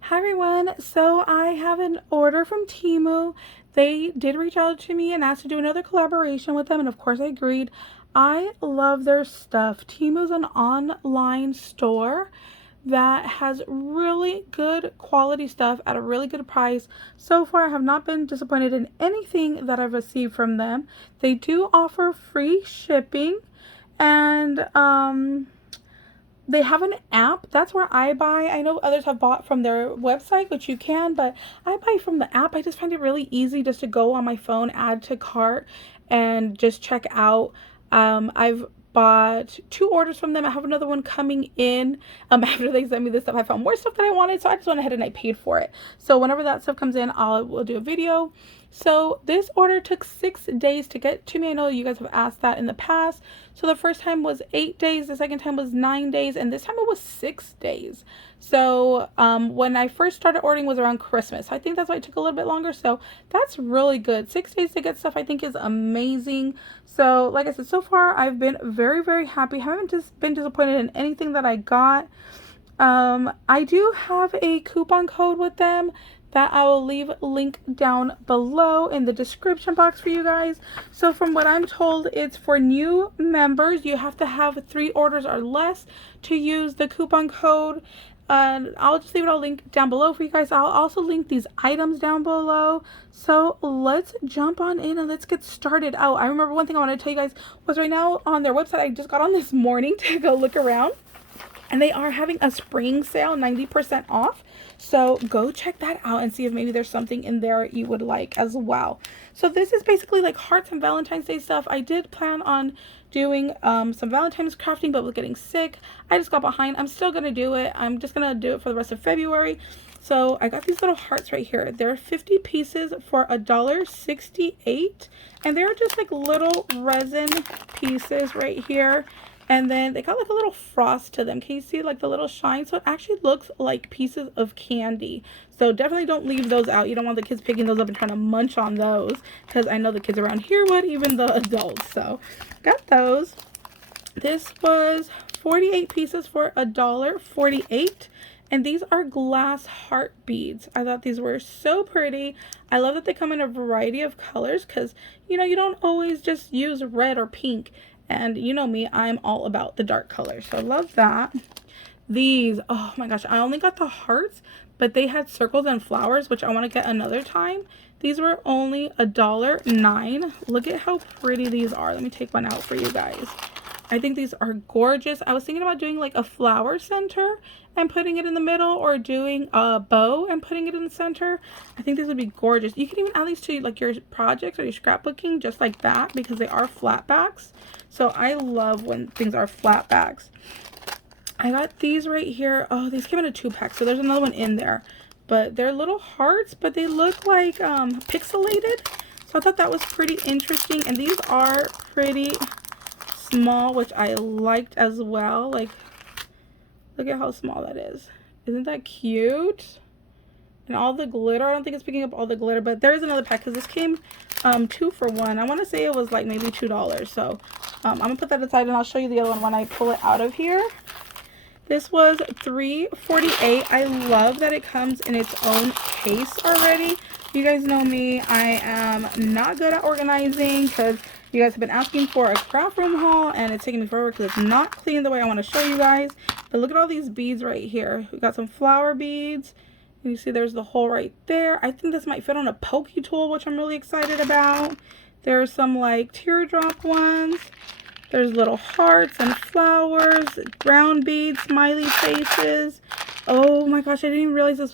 Hi everyone, so I have an order from Temu. They did reach out to me and asked to do another collaboration with them, and of course I agreed. I love their stuff. Temu's an online store that has really good quality stuff at a really good price. So far I have not been disappointed in anything that I've received from them. They do offer free shipping, and they have an app. That's where I buy. I know others have bought from their website, which you can, but I buy from the app. I just find it really easy just to go on my phone, add to cart, and just check out. I've bought 2 orders from them. I have another one coming in. After they sent me this stuff, I found more stuff that I wanted, so I just went ahead and I paid for it. So whenever that stuff comes in, we'll do a video. So this order took 6 days to get to me. I know you guys have asked that in the past. So the first time was 8 days, the second time was 9 days, and this time it was 6 days. So when I first started ordering was around Christmas. I think that's why it took a little bit longer. So that's really good. 6 days to get stuff I think is amazing. So like I said, so far I've been very, very happy. Haven't just been disappointed in anything that I got. I do have a coupon code with them that I will leave a link down below in the description box for you guys. So from what I'm told, it's for new members. You have to have 3 orders or less to use the coupon code. And I'll just leave it all linked down below for you guys. I'll also link these items down below. So let's jump on in and let's get started. Oh, I remember one thing I wanted to tell you guys was right now on their website, I just got on this morning to go look around. And they are having a spring sale, 90% off. So go check that out and see if maybe there's something in there you would like as well. So this is basically like hearts and Valentine's Day stuff. I did plan on doing some Valentine's crafting, but with getting sick, I just got behind. I'm still going to do it. I'm just going to do it for the rest of February. So I got these little hearts right here. They're 50 pieces for $1.68. And they're just like little resin pieces right here. And then they got like a little frost to them. Can you see like the little shine? So it actually looks like pieces of candy. So definitely don't leave those out. You don't want the kids picking those up and trying to munch on those, because I know the kids around here would, even the adults. So got those. This was 48 pieces for $1.48. And these are glass heart beads. I thought these were so pretty. I love that they come in a variety of colors, because you know, you don't always just use red or pink. And you know me, I'm all about the dark colors. So I love that. These, oh my gosh, I only got the hearts, but they had circles and flowers, which I want to get another time. These were only $1.09. Look at how pretty these are. Let me take one out for you guys. I think these are gorgeous. I was thinking about doing like a flower center and putting it in the middle, or doing a bow and putting it in the center. I think these would be gorgeous. You can even add these to like your projects or your scrapbooking just like that, because they are flat backs. So I love when things are flat backs. I got these right here. Oh, these came in a 2-pack, so there's another one in there. But they're little hearts, but they look like pixelated. So I thought that was pretty interesting. And these are pretty small, which I liked as well. Like, look at how small that is. Isn't that cute? And all the glitter. I don't think it's picking up all the glitter, but there's another pack, because this came 2 for 1. I want to say it was like maybe $2. So I'm gonna put that aside, and I'll show you the other one when I pull it out of here. This was $3.48. I love that it comes in its own case already. You guys know me, I am not good at organizing, because you guys have been asking for a craft room haul, and it's taking me forever because it's not clean the way I want to show you guys. But look at all these beads right here. We got some flower beads. You see there's the hole right there. I think this might fit on a pokey tool, which I'm really excited about. There's some like teardrop ones. There's little hearts and flowers, ground beads, smiley faces. Oh my gosh, I didn't even realize this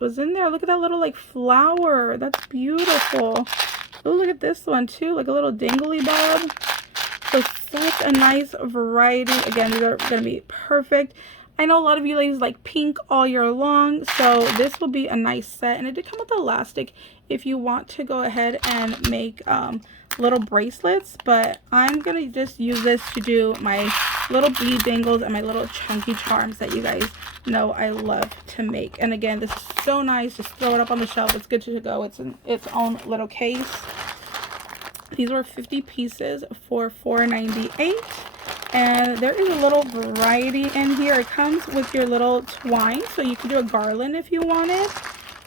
was in there. Look at that little like flower. That's beautiful. Oh, look at this one too, like a little dingly bob. So such a nice variety. Again, these are going to be perfect. I know a lot of you ladies like pink all year long, so this will be a nice set. And it did come with elastic if you want to go ahead and make little bracelets, but I'm going to just use this to do my little bead dangles and my little chunky charms that you guys know I love to make. And again, this is so nice. Just throw it up on the shelf. It's good to go. It's in its own little case. These were 50 pieces for $4.98. And there is a little variety in here. It comes with your little twine, so you can do a garland if you wanted.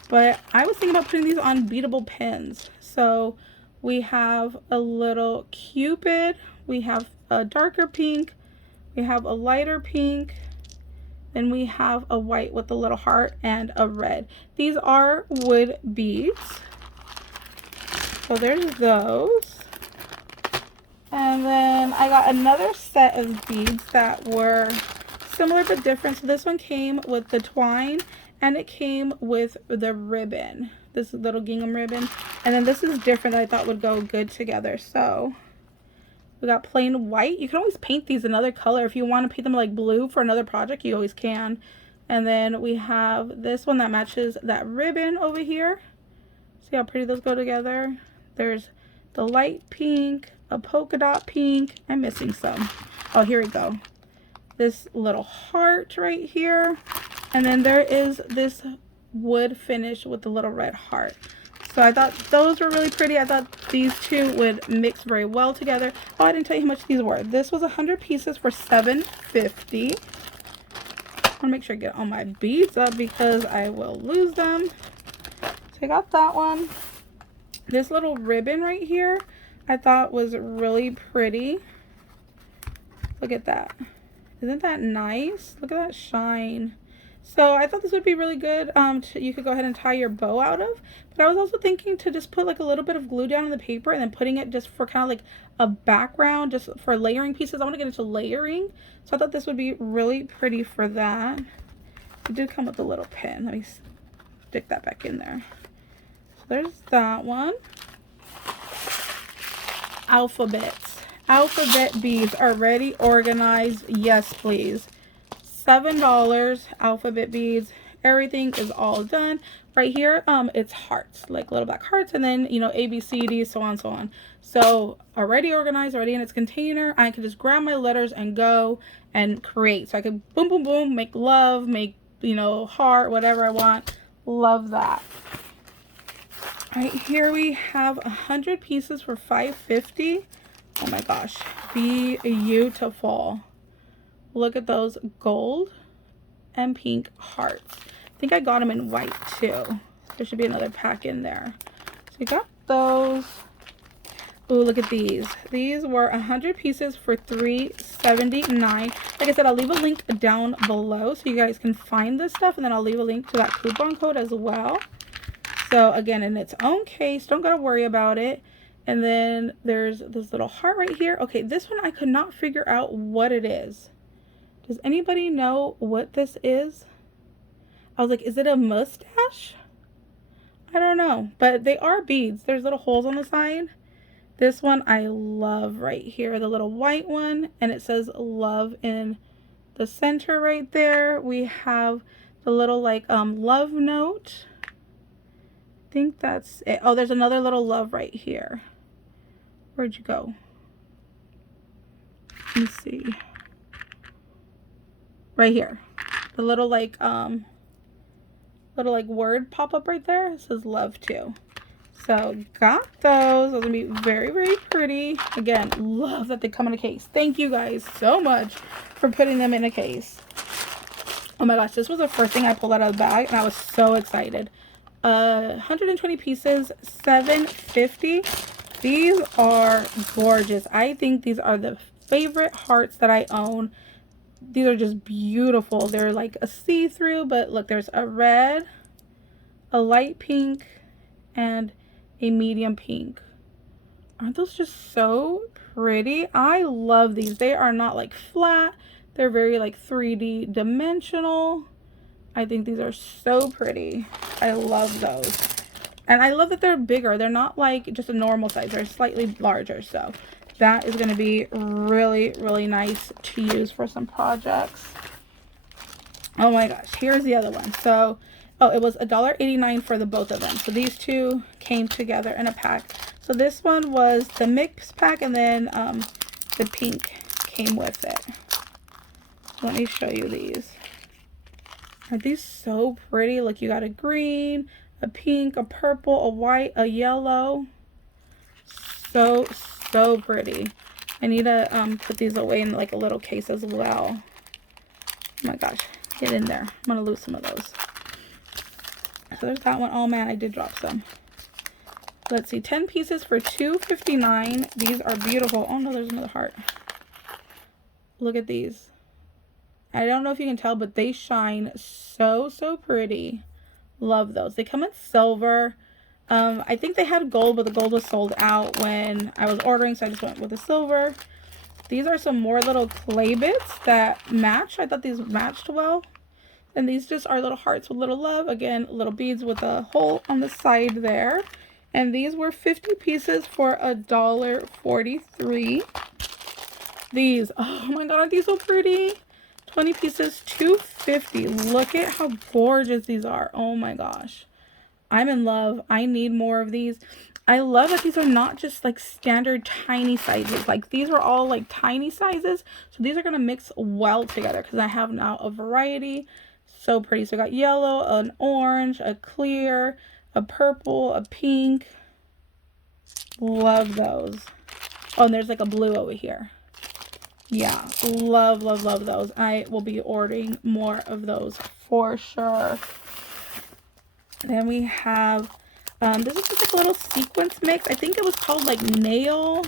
But I was thinking about putting these on beadable pins. So we have a little Cupid, we have a darker pink, we have a lighter pink, then we have a white with a little heart and a red. These are wood beads. So there's those. And then I got another set of beads that were similar but different. So this one came with the twine and it came with the ribbon, this little gingham ribbon. And then this is different that I thought would go good together. So we got plain white. You can always paint these another color. If you want to paint them like blue for another project, you always can. And then we have this one that matches that ribbon over here. See how pretty those go together? There's the light pink, a polka dot pink. I'm missing some. Oh, here we go. This little heart right here. And then there is this wood finish with the little red heart. So I thought those were really pretty. I thought these two would mix very well together. Oh, I didn't tell you how much these were. This was 100 pieces for $7.50. I want to make sure I get all my beads up because I will lose them. So I got that one. This little ribbon right here I thought was really pretty. Look at that. Isn't that nice? Look at that shine. So I thought this would be really good. You could go ahead and tie your bow out of. But I was also thinking to just put like a little bit of glue down on the paper and then putting it just for kind of like a background, just for layering pieces. I want to get into layering. So I thought this would be really pretty for that. It did come with a little pin. Let me stick that back in there. So there's that one. Alphabets. Alphabet beads are ready, organized. Yes, please. $7 alphabet beads. Everything is all done. Right here, it's hearts, like little black hearts, and then, you know, A, B, C, D, so on, so on. So already organized, already in its container. I can just grab my letters and go and create. So I could boom, boom, boom, make love, make, you know, heart, whatever I want. Love that. Right here we have 100 pieces for $5.50. Oh my gosh, beautiful. Look at those gold and pink hearts. I think I got them in white too. There should be another pack in there. So we got those. Ooh, look at these. These were 100 pieces for $3.79. Like I said, I'll leave a link down below so you guys can find this stuff, and then I'll leave a link to that coupon code as well. So again, in its own case, don't gotta worry about it. And then there's this little heart right here. Okay, this one I could not figure out what it is. Does anybody know what this is? I was like, is it a mustache? I don't know, but they are beads. There's little holes on the side. This one I love right here, the little white one, and it says love in the center right there. We have the little like love note. I think that's it. Oh, there's another little love right here. Where'd you go? Let me see. Right here. The little like word pop up right there. It says love too. So got those. Those are gonna be very, very pretty. Again, love that they come in a case. Thank you guys so much for putting them in a case. Oh my gosh, this was the first thing I pulled out of the bag and I was so excited. 120 pieces, $7.50. These are gorgeous. I think these are the favorite hearts that I own. These are just beautiful. They're like a see-through, but look, there's a red, a light pink, and a medium pink. Aren't those just so pretty? I love these. They are not like flat. They're very like 3D dimensional. I think these are so pretty. I love those. And I love that they're bigger. They're not like just a normal size. They're slightly larger. So that is going to be really, really nice to use for some projects. Oh my gosh. Here's the other one. So, oh, it was $1.89 for the both of them. So these two came together in a pack. So this one was the mix pack, and then the pink came with it. Let me show you these. Are these so pretty? Look, you got a green, a pink, a purple, a white, a yellow. So pretty. I need to put these away in like a little case as well. Oh my gosh, get in there. I'm gonna lose some of those. So there's that one. Oh man, I did drop some. Let's see, 10 pieces for $2.59. These are beautiful. Oh no, there's another heart. Look at these. I don't know if you can tell, but they shine so pretty. Love those. They come in silver. I think they had gold, but the gold was sold out when I was ordering, so I just went with the silver. These are some more little clay bits that match. I thought these matched well. And these just are little hearts with little love. Again, little beads with a hole on the side there. And these were 50 pieces for $1.43. These, oh my god, aren't these so pretty? 20 pieces, $2.50. Look at how gorgeous these are. Oh my gosh. I'm in love. I need more of these. I love that these are not just like standard tiny sizes. Like these are all like tiny sizes. So these are going to mix well together because I have now a variety. So pretty. So I got yellow, an orange, a clear, a purple, a pink. Love those. Oh, and there's like a blue over here. Yeah, love those. I will be ordering more of those for sure. Then we have, this is just like a little sequence mix. I think it was called like nail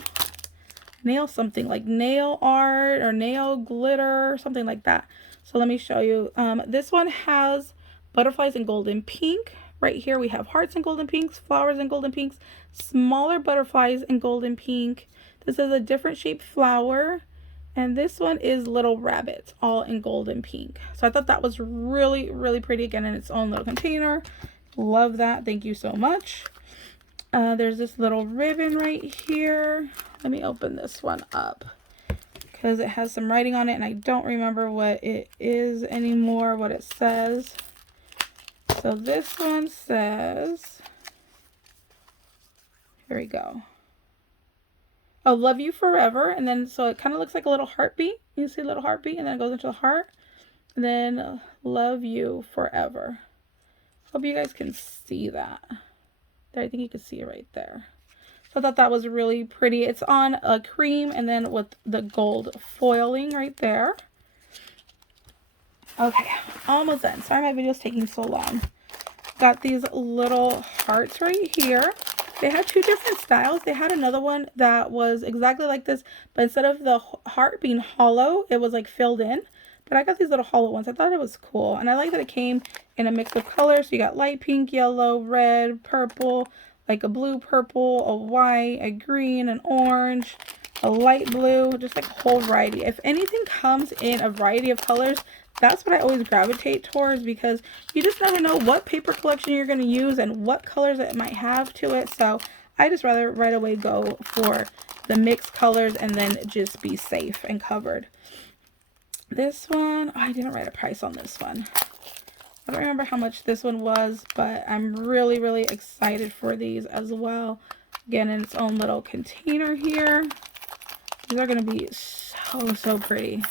something, like nail art or nail glitter or something like that. So let me show you. This one has butterflies in golden pink. Right here we have hearts in golden pinks, flowers in golden pinks, smaller butterflies in golden pink. This is a different shaped flower. And this one is little rabbits, all in golden pink. So I thought that was really pretty, again, in its own little container. Love that. Thank you so much. There's this little ribbon right here. Let me open this one up because it has some writing on it and I don't remember what it is anymore, what it says. So this one says, here we go. Oh, love you forever. And then, so it kind of looks like a little heartbeat. You see a little heartbeat and then it goes into the heart. And then love you forever. Hope you guys can see that. There, I think you can see it right there. So I thought that was really pretty. It's on a cream and then with the gold foiling right there. Okay, almost done. Sorry my video is taking so long. Got these little hearts right here. They had two different styles. They had another one that was exactly like this, but instead of the heart being hollow, it was like filled in. But I got these little hollow ones. I thought it was cool. And I like that it came in a mix of colors. So you got light pink, yellow, red, purple, like a blue purple, a white, a green, an orange, a light blue, just like a whole variety. If anything comes in a variety of colors, that's what I always gravitate towards because you just never know what paper collection you're going to use and what colors it might have to it. So I just rather right away go for the mixed colors and then just be safe and covered. This one, oh, I didn't write a price on this one. I don't remember how much this one was, but I'm really excited for these as well. Again, in its own little container here. These are going to be so pretty.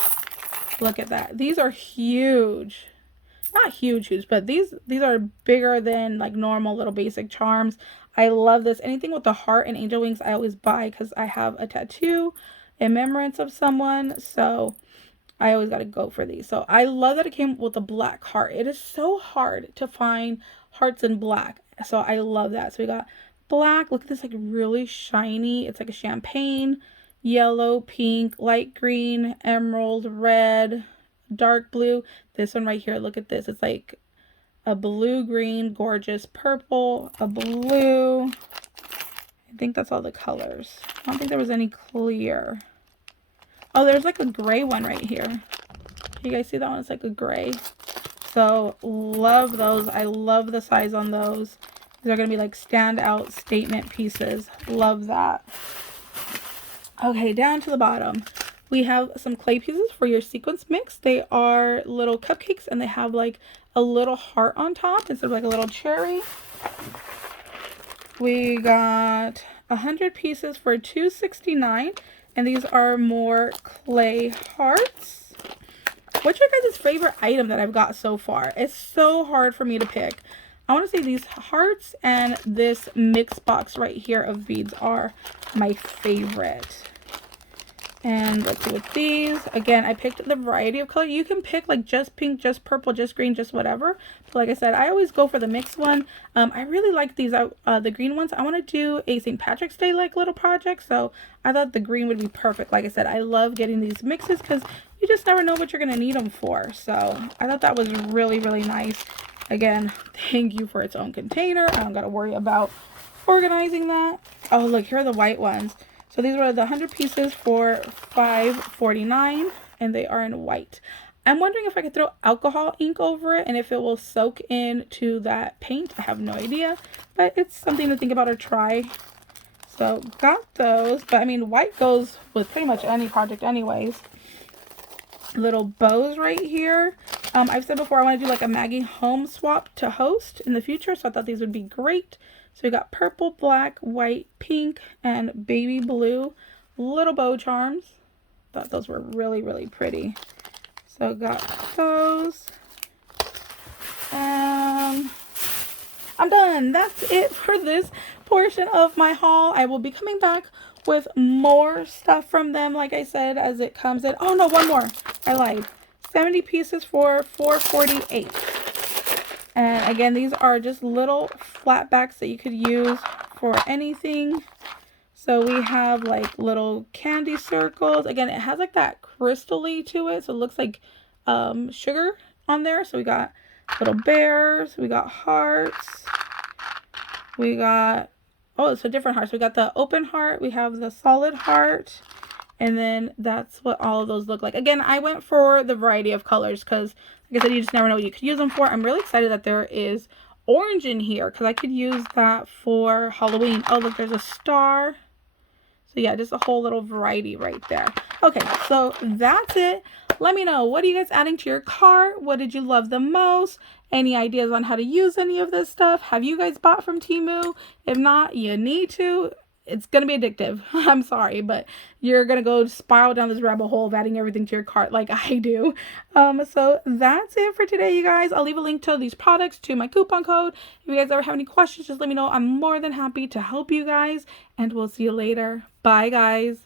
Look at that. These are huge. Not huge, but these are bigger than like normal little basic charms. I love this. Anything with the heart and angel wings I always buy because I have a tattoo in remembrance of someone. So I always got to go for these. So I love that it came with a black heart. It is so hard to find hearts in black. So I love that. So we got black. Look at this, like really shiny. It's like a champagne. Yellow, pink, light green, emerald, red, dark blue. This one right here, look at this. It's like a blue-green, gorgeous purple, a blue. I think that's all the colors. I don't think there was any clear. Oh, there's like a gray one right here. You guys see that one? It's like a gray. So, love those. I love the size on those. These are going to be like standout statement pieces. Love that. Okay, down to the bottom, we have some clay pieces for your sequence mix. They are little cupcakes and they have like a little heart on top instead of like a little cherry. We got 100 pieces for $2.69 and these are more clay hearts. What's your guys' favorite item that I've got so far? It's so hard for me to pick. I want to say these hearts and this mix box right here of beads are my favorite. And let's see with these. Again, I picked the variety of color. You can pick like just pink, just purple, just green, just whatever. But like I said, I always go for the mixed one. I really like these, the green ones. I want to do a St. Patrick's Day like little project. So I thought the green would be perfect. Like I said, I love getting these mixes because you just never know what you're going to need them for. So I thought that was really, really nice. Again, thank you for its own container. I don't got to worry about organizing that. Oh, look, here are the white ones. So these were the 100 pieces for $5.49, and they are in white. I'm wondering if I could throw alcohol ink over it and if it will soak into that paint. I have no idea, but it's something to think about or try. So got those, but I mean, white goes with pretty much any project anyways. Little bows right here. I've said before I want to do like a Maggie home swap to host in the future, so I thought these would be great. So we got purple, black, white, pink, and baby blue little bow charms. Thought those were really, really pretty. So got those. I'm done. That's it for this portion of my haul. I will be coming back with more stuff from them, like I said, as it comes in. Oh no, one more. I lied. 70 pieces for $4.48. And again, these are just little flat backs that you could use for anything. So we have like little candy circles. Again, it has like that crystal-y to it. So it looks like sugar on there. So we got little bears. We got hearts. We got, oh, it's a different heart. So we got the open heart. We have the solid heart. And then that's what all of those look like. Again, I went for the variety of colors because, like I said, you just never know what you could use them for. I'm really excited that there is orange in here because I could use that for Halloween. Oh, look, there's a star. So yeah, just a whole little variety right there. Okay, so that's it. Let me know, what are you guys adding to your cart? What did you love the most? Any ideas on how to use any of this stuff? Have you guys bought from Temu? If not, you need to. It's going to be addictive. I'm sorry, but you're going to go spiral down this rabbit hole of adding everything to your cart like I do. So that's it for today, you guys. I'll leave a link to these products, to my coupon code. If you guys ever have any questions, just let me know. I'm more than happy to help you guys, and we'll see you later. Bye, guys.